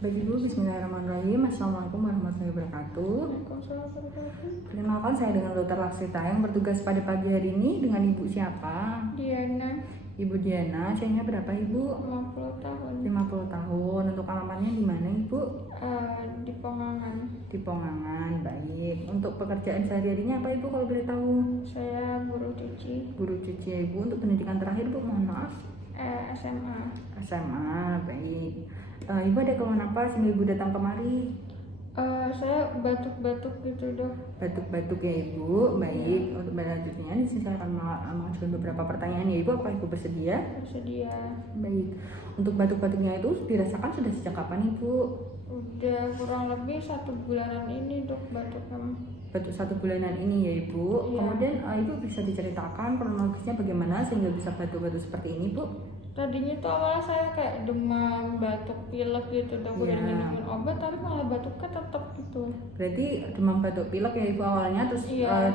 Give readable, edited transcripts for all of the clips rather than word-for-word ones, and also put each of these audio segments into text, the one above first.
Baik Ibu, Bismillahirrahmanirrahim. Assalamualaikum warahmatullahi wabarakatuh. Waalaikumsalam warahmatullahi wabarakatuh. Perkenalkan, saya dengan Dr. Laksita yang bertugas pada pagi hari ini. Dengan Ibu siapa? Diana, Ibu Diana. Usianya berapa Ibu? 50 tahun. 50 tahun. Untuk alamatnya di mana Ibu? Di Pongangan. Di Pongangan. Baik. Untuk pekerjaan sehari-harinya apa Ibu kalau boleh tahu? Saya guru cuci. Guru cuci ya Ibu. Untuk pendidikan terakhir Bu, mohon maaf. SMA. SMA. Baik. Ibu ada keluhan apa sehingga Ibu datang kemari? Saya batuk-batuk gitu dok. Batuk-batuk ya Ibu. Baik, untuk selanjutnya di sini saya akan mengajukan beberapa pertanyaan ya Ibu. Apakah Ibu bersedia? Bersedia. Baik, untuk batuk-batuknya itu dirasakan sudah sejak kapan Ibu? Udah kurang lebih 1 bulanan ini dok batuknya. Batuk 1 bulanan ini ya Ibu. Iya. Kemudian Ibu bisa diceritakan kronologisnya bagaimana sehingga bisa batuk-batuk seperti ini Bu? Tadinya tuh awalnya saya kayak demam, batuk, pilek gitu dok. Udah Iya. minumin obat tapi malah batuknya tetap gitu. Berarti demam batuk pilek ya Ibu awalnya, terus Iya.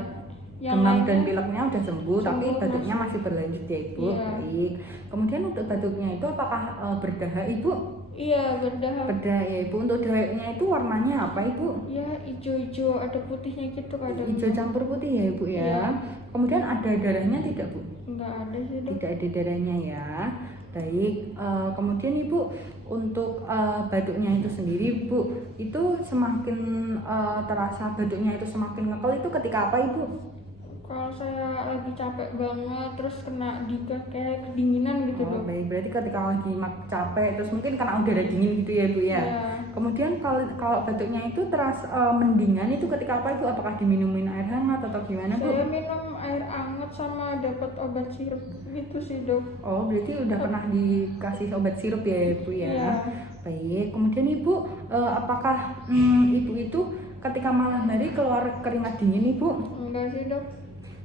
Yang demam dan lainnya pileknya udah sembuh, tapi sembuh, batuknya masih berlanjut ya Ibu. Iya. Baik. Kemudian untuk batuknya itu apakah berdahak Ibu? Iya berdahak. Beda ya Ibu. Untuk dahaknya itu warnanya apa Ibu? Ya hijau-hijau, ada putihnya gitu kadang. Hijau campur putih ya Ibu ya. Iya. Kemudian ada darahnya tidak Bu? Enggak ada sih dok. Tidak ada darahnya ya. Baik. Kemudian Ibu untuk batuknya itu sendiri Bu, itu semakin terasa batuknya itu semakin ngekal itu ketika apa Ibu? Kalau saya lagi capek banget terus kena kayak kedinginan gitu Oh, dok. baik, berarti ketika lagi capek terus mungkin kena udara dingin gitu ya Bu ya. Iya. Kemudian kalau batuknya itu terasa mendingan itu ketika apa Ibu? Apakah diminumin air hangat atau gimana Bu? Saya minum air hangat sama dapat obat sirup gitu sih dok. Oh, berarti udah pernah dikasih obat sirup ya Ibu ya. Iya. Baik, kemudian Ibu apakah Ibu itu ketika malam hari keluar keringat dingin Ibu? Enggak sih dok.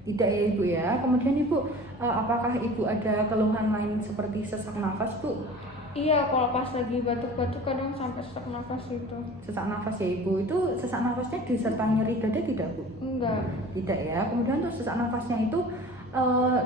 Tidak ya Ibu ya. Kemudian Ibu apakah Ibu ada keluhan lain seperti sesak nafas Bu? Iya, kalau pas lagi batuk-batuk kadang sampai sesak nafas gitu. Sesak nafas ya Ibu, itu sesak nafasnya disertai nyeri dada tidak Bu? Enggak. Tidak ya. Kemudian untuk sesak nafasnya itu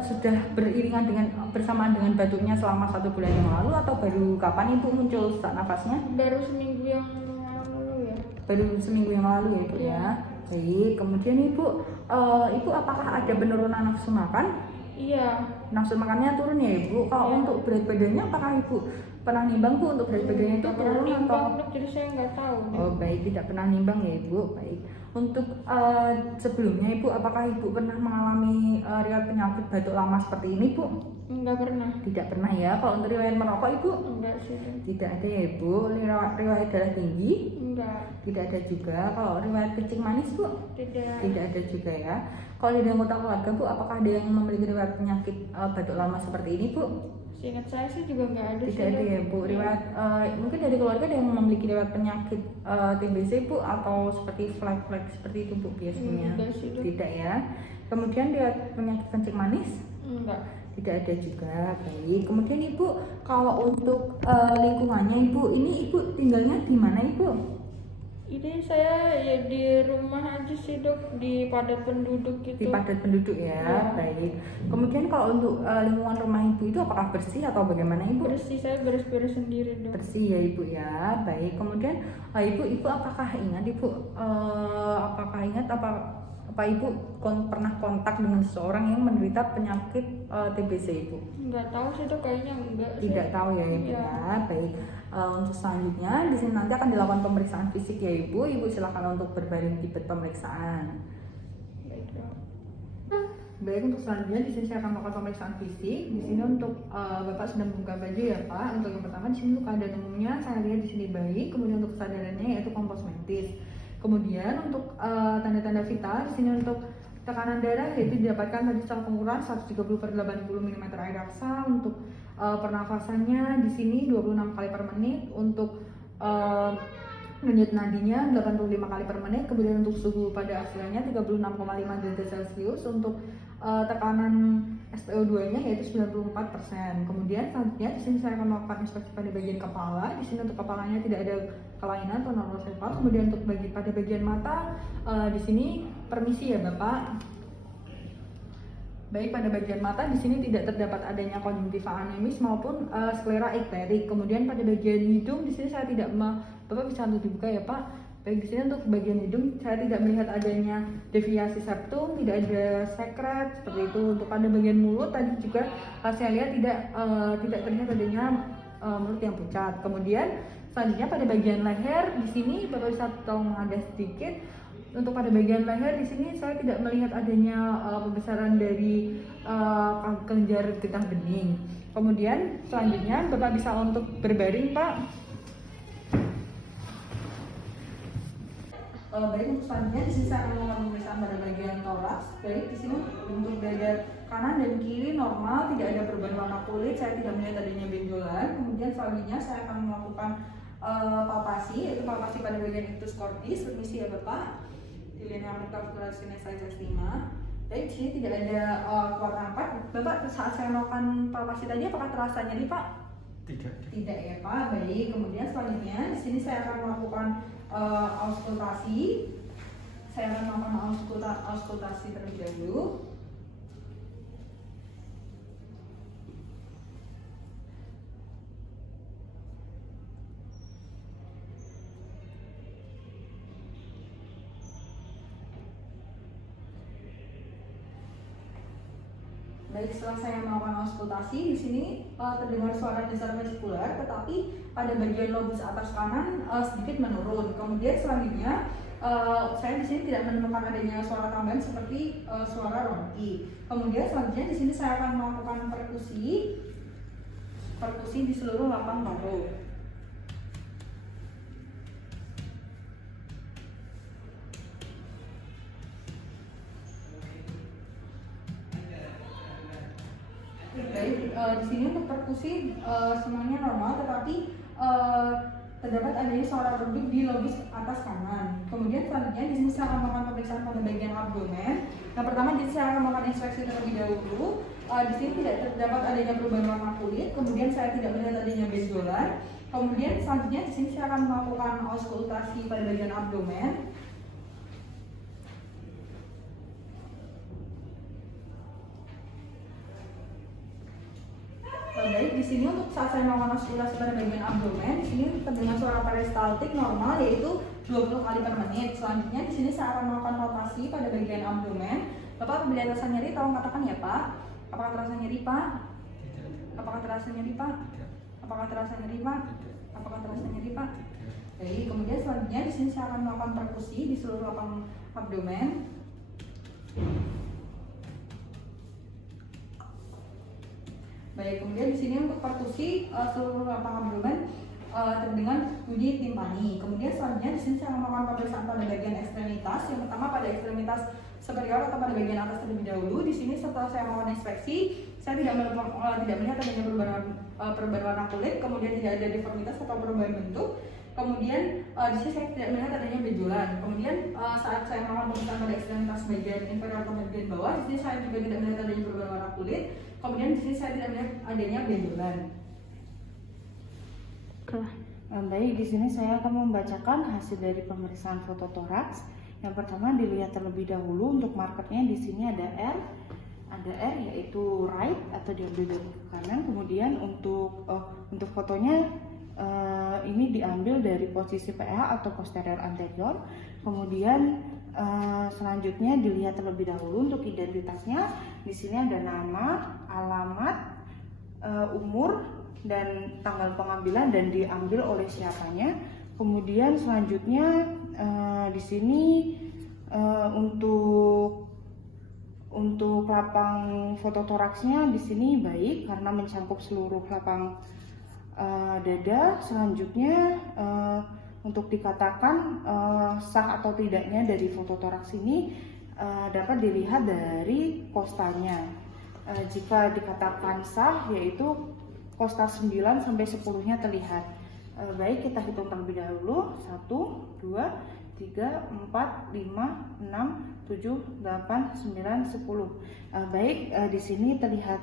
sudah beriringan dengan bersamaan dengan batuknya selama 1 bulan yang lalu atau baru kapan Ibu muncul sesak nafasnya? Baru seminggu yang lalu ya. Baru seminggu yang lalu ya Ibu ya. Baik, kemudian Ibu apakah ada penurunan nafsu makan? Iya. Nafsu makannya turun ya Ibu. Kalau Iya. untuk berat badannya apakah Ibu pernah nimbang Bu untuk berat badannya itu Nggak pernah turun nimbang atau? dok, jadi saya nggak tahu deh. Oh baik, tidak pernah nimbang ya Ibu. Baik. Untuk sebelumnya Ibu apakah Ibu pernah mengalami riwayat penyakit batuk lama seperti ini Bu? Enggak pernah. Tidak pernah ya. Kalau untuk riwayat merokok Ibu? Enggak sih dok. Tidak ada ya Ibu. Riwayat darah tinggi? Enggak. Tidak ada juga. Kalau riwayat kencing manis Bu? Tidak. Tidak ada juga ya. Kalau di anggota keluarga Bu, apakah ada yang memiliki riwayat penyakit batuk lama seperti ini Bu? Seingat saya sih juga nggak ada. Tidak ada ya Bu. Riwayat mungkin dari keluarga ada yang memiliki riwayat penyakit TBC Bu atau seperti flag seperti itu Bu biasanya? Enggak sih dok. Tidak ya. Kemudian riwayat penyakit kencing manis? Enggak. Tidak ada juga. Baik. Kemudian Ibu kalau untuk lingkungannya Ibu, ini Ibu tinggalnya di mana Ibu? Ini saya ya di rumah aja sih dok, di padat penduduk gitu. Di padat penduduk ya. Iya. Baik. Kemudian kalau untuk lingkungan rumah Ibu itu apakah bersih atau bagaimana Ibu? Bersih, saya beres-beres sendiri dok. Bersih ya Ibu ya. Baik. Kemudian Ibu apakah ingat Ibu apa Ibu pernah kontak dengan seseorang yang menderita penyakit TBC Ibu? Nggak tahu sih dok, kayaknya enggak sih. Tidak tahu ya Ibu Iya. ya. Baik. Untuk selanjutnya di sini nanti akan dilakukan pemeriksaan fisik ya Ibu. Ibu silakan untuk berbaring di bed pemeriksaan. Baik, dok. Baik, untuk selanjutnya di sini saya akan melakukan pemeriksaan fisik. Di sini untuk Bapak sudah membuka baju ya Pak. Untuk yang pertama di sini untuk keadaan umumnya saya lihat di sini baik. Kemudian untuk kesadarannya yaitu kompos mentis. Kemudian untuk tanda-tanda vital di sini untuk tekanan darah yaitu didapatkan tadi secara pengukuran 130/80 mm air raksa. Untuk pernafasannya di sini 26 kali per menit. Untuk denyut nadinya 85 kali per menit. Kemudian untuk suhu pada aksirnya 36,5 derajat Celcius. Untuk tekanan SpO2-nya yaitu 94%. Kemudian selanjutnya di sini saya akan melakukan inspeksi pada bagian kepala. Di sini untuk kepalanya tidak ada kelainan atau normosefal. Kemudian untuk pada bagian mata di sini permisi ya Bapak. Baik pada bagian mata di sini tidak terdapat adanya konjungtiva animis maupun sklera eklerik. Kemudian pada bagian hidung di sini saya tidak Bapak bisa untuk dibuka ya Pak. Baik di sini untuk bagian hidung saya tidak melihat adanya deviasi septum, tidak ada sekret seperti itu. Untuk pada bagian mulut tadi juga saya lihat tidak terlihat adanya mulut yang pucat. Kemudian selanjutnya pada bagian leher di sini Bapak bisa tolong mengadah sedikit. Untuk pada bagian leher di sini saya tidak melihat adanya pembesaran dari kelenjar getah bening. Kemudian selanjutnya Bapak bisa untuk berbaring Pak. Baik untuk selanjutnya di sini saya akan melakukan pemeriksaan pada bagian toraks. Baik di sini untuk dada kanan dan kiri normal, tidak ada perubahan warna kulit, saya tidak melihat adanya benjolan. Kemudian selanjutnya saya akan melakukan palpasi, yaitu palpasi pada bagian ictus cordis. Permisi ya Bapak. Linea metafluorescens size 5. Baik, di sini tidak ada kuat nampak. Bapak saat saya melakukan palpasi tadi apakah terasa nyeri Pak? Tidak ya Pak. Baik, kemudian selanjutnya di sini saya akan melakukan auskultasi. Saya akan melakukan auskultasi terlebih dahulu. Baik, setelah saya melakukan auskultasi, di sini terdengar suara dasar vesikuler, tetapi pada bagian lobus atas kanan sedikit menurun. Kemudian selanjutnya saya di sini tidak menemukan adanya suara tambahan seperti suara ronki. Kemudian selanjutnya di sini saya akan melakukan perkusi di seluruh lapang paru. Baik, di sini untuk perkusi semuanya normal, tetapi terdapat adanya suara redup di lobus atas kanan. Kemudian selanjutnya di sini saya akan melakukan pemeriksaan pada bagian abdomen. Yang pertama di sini saya akan melakukan inspeksi terlebih dahulu. Di sini tidak terdapat adanya perubahan warna kulit. Kemudian saya tidak melihat adanya benjolan. Kemudian selanjutnya di sini saya akan melakukan auskultasi pada bagian abdomen. Baik, di sini untuk saat saya melakukan auskultasi pada bagian abdomen, di sini terdengar suara peristaltik normal yaitu 20 kali per menit. Selanjutnya di sini saya akan melakukan palpasi pada bagian abdomen. Bapak apabila terasa nyeri tolong katakan ya Pak. Apakah terasa nyeri Pak? Apakah terasa nyeri Pak? Apakah terasa nyeri Pak? Apakah terasa nyeri Pak? Baik, kemudian selanjutnya di sini saya akan melakukan perkusi di seluruh lapang abdomen. Baik, kemudian di sini untuk perkusi seluruh lapang abdomen terdengar bunyi timpani. Kemudian selanjutnya di sini saya melakukan pemeriksaan pada bagian ekstremitas. Yang pertama pada ekstremitas superior atau pada bagian atas terlebih dahulu. Di sini setelah saya melakukan inspeksi, saya tidak melihat adanya perubahan warna kulit, kemudian tidak ada deformitas atau perubahan bentuk. Kemudian di sini saya tidak melihat adanya benjolan. Kemudian saat saya melakukan pemeriksaan pada ekstremitas bagian inferior atau bagian bawah, di sini saya juga tidak melihat adanya perubahan warna kulit. Kemudian di sini saya tidak melihat adanya benjolan. Baik, di sini saya akan membacakan hasil dari pemeriksaan fototoraks. Yang pertama dilihat terlebih dahulu untuk markernya di sini ada R yaitu right atau diambil dari kanan. Kemudian untuk fotonya ini diambil dari posisi PH atau posterior anterior. Kemudian selanjutnya dilihat terlebih dahulu untuk identitasnya. Di sini ada nama, alamat, umur, dan tanggal pengambilan dan diambil oleh siapanya. Kemudian selanjutnya di sini untuk lapang fototoraksnya di sini baik karena mencakup seluruh lapang dada. Selanjutnya untuk dikatakan sah atau tidaknya dari fototoraks ini dapat dilihat dari kostanya. Jika dikatakan sah yaitu kosta 9 sampai 10-nya terlihat. Baik, kita hitung terlebih dahulu. 1, 2, 3, 4, 5, 6, 7, 8, 9, 10. Baik, di sini terlihat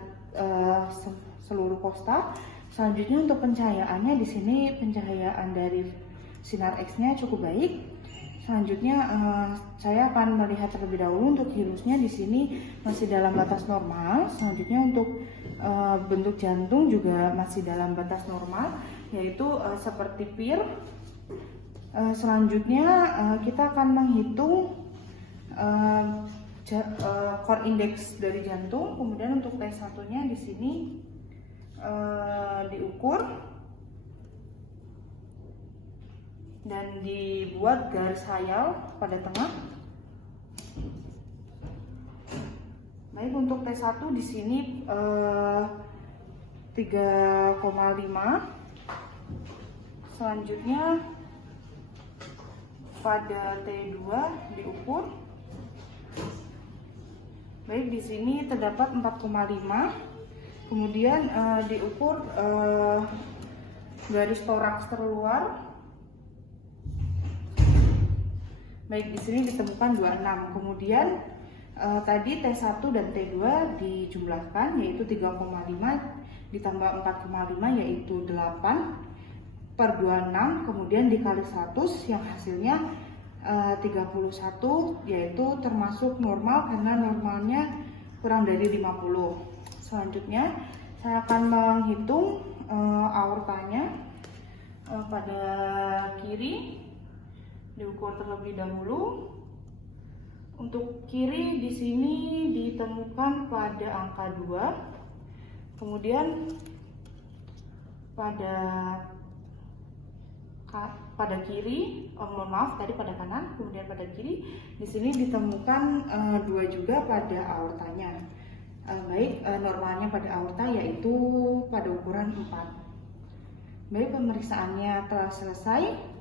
seluruh kosta. Selanjutnya untuk pencahayaannya di sini pencahayaan dari sinar X-nya cukup baik. Selanjutnya saya akan melihat terlebih dahulu untuk hilusnya di sini masih dalam batas normal. Selanjutnya untuk bentuk jantung juga masih dalam batas normal, yaitu seperti pir. Selanjutnya kita akan menghitung core index dari jantung. Kemudian untuk T1-nya di sini diukur dan dibuat garis hayal pada tengah. Baik, untuk T1 di sini 3,5. Selanjutnya pada T2 diukur. Baik, di sini terdapat 4,5. Kemudian diukur garis toraks terluar. Baik, di sini ditemukan 26. Kemudian tadi T1 dan T2 dijumlahkan, yaitu 3,5 ditambah 4,5 yaitu 8/26, kemudian dikali 100 yang hasilnya 31, yaitu termasuk normal karena normalnya kurang dari 50. Selanjutnya saya akan menghitung aortanya. Pada kiri diukur terlebih dahulu. Untuk kiri di sini ditemukan pada angka 2. Kemudian pada kiri, mohon maaf tadi pada kanan, kemudian pada kiri di sini ditemukan 2 juga pada aortanya. Baik, normalnya pada aorta yaitu pada ukuran 4. Baik, pemeriksaannya telah selesai.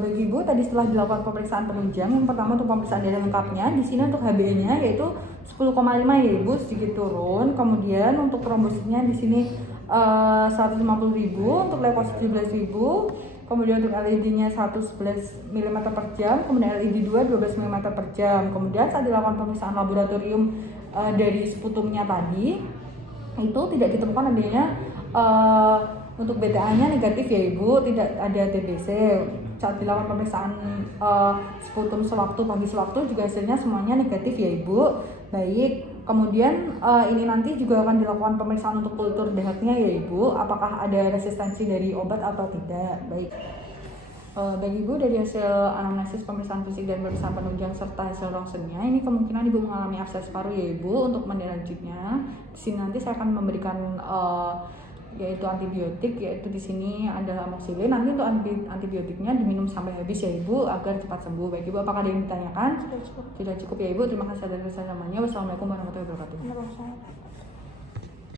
Bagi Ibu, tadi setelah dilakukan pemeriksaan penunjang, yang pertama untuk pemeriksaan dada lengkapnya, di sini untuk HbA-nya yaitu 10,5 ya Ibu, sedikit turun. Kemudian untuk trombositnya di sini 150.000, untuk leukosit 17.000. Kemudian untuk LED-nya 111 mm per jam, kemudian LED 2 12 mm per jam. Kemudian saat dilakukan pemeriksaan laboratorium dari sputumnya tadi, itu tidak ditemukan adanya untuk BTA-nya negatif ya Ibu, tidak ada TBC. Saat dilakukan pemeriksaan sputum sewaktu pagi sewaktu juga hasilnya semuanya negatif ya Ibu. Baik, kemudian ini nanti juga akan dilakukan pemeriksaan untuk kultur dahaknya ya Ibu, apakah ada resistensi dari obat atau tidak. Baik, bagi Ibu, dari hasil anamnesis, pemeriksaan fisik dan pemeriksaan penunjang serta hasil ronsennya, ini kemungkinan Ibu mengalami abses paru ya Ibu. Untuk menindaklanjutnya, di sini nanti saya akan memberikan yaitu antibiotik, yaitu di sini adalah amoxicillin. Nanti untuk antibiotiknya diminum sampai habis ya Ibu agar cepat sembuh. Baik Ibu, apakah ada yang ditanyakan? Sudah cukup ya Ibu. Terima kasih atas kebersamaan. Wassalamualaikum warahmatullahi wabarakatuh.